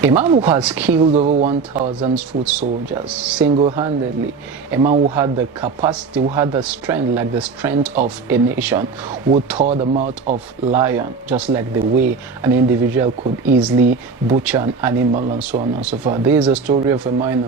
A man who has killed over 1,000 foot soldiers single-handedly, a man who had the capacity, who had the strength, like the strength of a nation, who tore the mouth of lion, just like the way an individual could easily butcher an animal and so on and so forth. There is a story of a man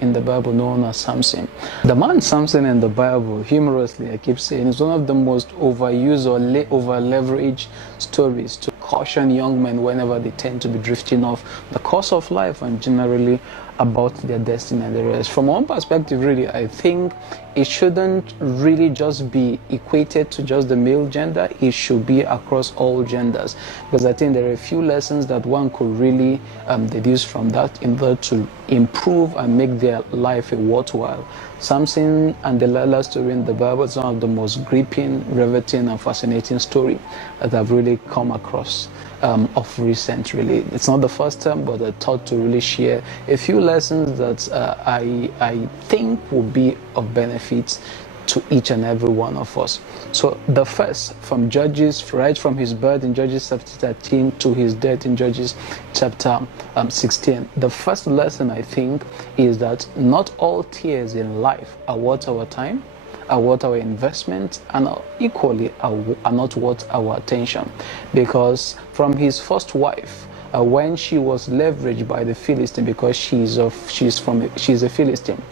in the Bible known as Samson. The man Samson in the Bible, humorously I keep saying, is one of the most overused or over-leveraged stories to caution young men whenever they tend to be drifting off the course of life and generally about their destiny and the rest. From one perspective, really, I think it shouldn't really just be equated to just the male gender. It should be across all genders, because I think there are a few lessons that one could really deduce from that in order to improve and make their life a worthwhile. Samson and Delilah story in the Bible is one of the most gripping, riveting, and fascinating story that I've really come across of recent. Really, it's not the first time, but I thought to really share a few lessons that I think will be of benefit to each and every one of us. So the first, from Judges, right from his birth in Judges chapter 13 to his death in Judges chapter 16, the first lesson I think is that not all tears in life are worth our time, are worth our investment, and equally are not worth our attention. Because from his first wife, when she was leveraged by the Philistine, because she's a Philistine,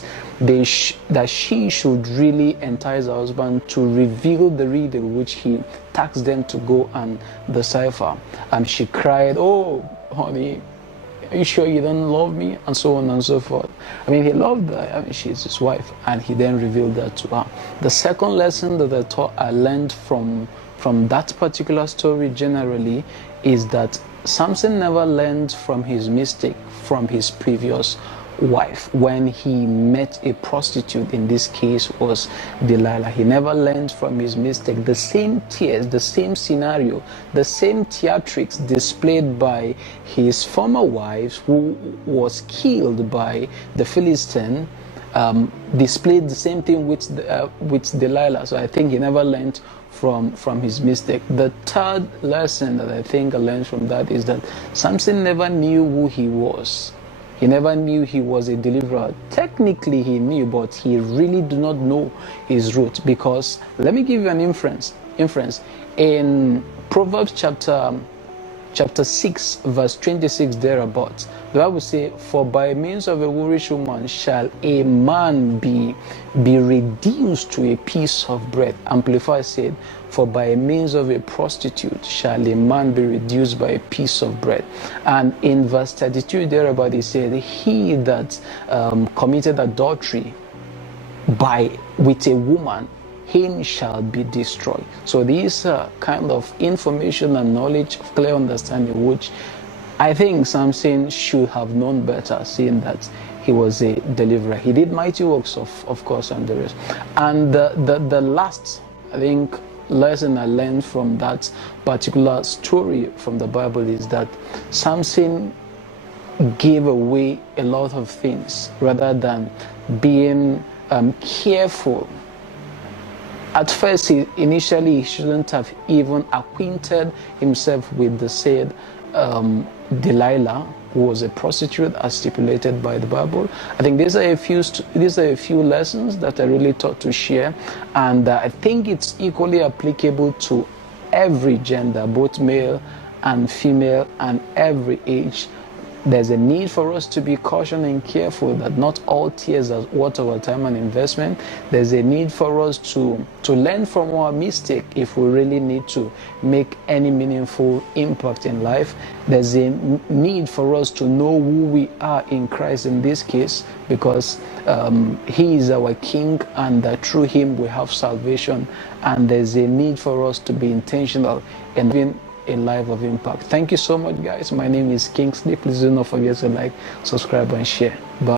that she should really entice her husband to reveal the riddle which he tasked them to go and decipher. And she cried, "Oh, honey, are you sure you don't love me?" and so on and so forth. I mean, he loved her. I mean, she's his wife, and he then revealed that to her. The second lesson that I learned from that particular story generally is that Samson never learned from his mistake from his previous wife when he met a prostitute. In this case was Delilah. He never learned from his mistake. The same tears, the same scenario, the same theatrics displayed by his former wife, who was killed by the Philistine, displayed the same thing with Delilah. So I think he never learned from his mistake. The third lesson that I think I learned from that is that Samson never knew who he was. He never knew he was a deliverer. Technically he knew, but he really did not know his root. Because let me give you an inference. In Proverbs chapter 6 verse 26 thereabouts, the Bible says, "For by means of a whorish woman shall a man be reduced to a piece of bread." Amplified said, "For by means of a prostitute shall a man be reduced by a piece of bread." And in verse 32 thereabout, he said, "He that committed adultery with a woman, him shall be destroyed." So these kind of information and knowledge of clear understanding, which I think Samson should have known better, seeing that he was a deliverer. He did mighty works, of course, and the rest. And the last, I think, lesson I learned from that particular story from the Bible is that Samson gave away a lot of things rather than being careful. At first, initially, he shouldn't have even acquainted himself with the said Delilah, who was a prostitute as stipulated by the Bible. I think these are a few lessons that I really thought to share, and I think it's equally applicable to every gender, both male and female, and every age. There's a need for us to be cautious and careful that not all tears are worth our time and investment. There's a need for us to learn from our mistake if we really need to make any meaningful impact in life. There's a need for us to know who we are in Christ in this case, because He is our King, and through Him we have salvation. And there's a need for us to be intentional in living a life of impact. Thank you so much, guys. My name is Kingsley. Please do not forget to like, subscribe, and share. Bye.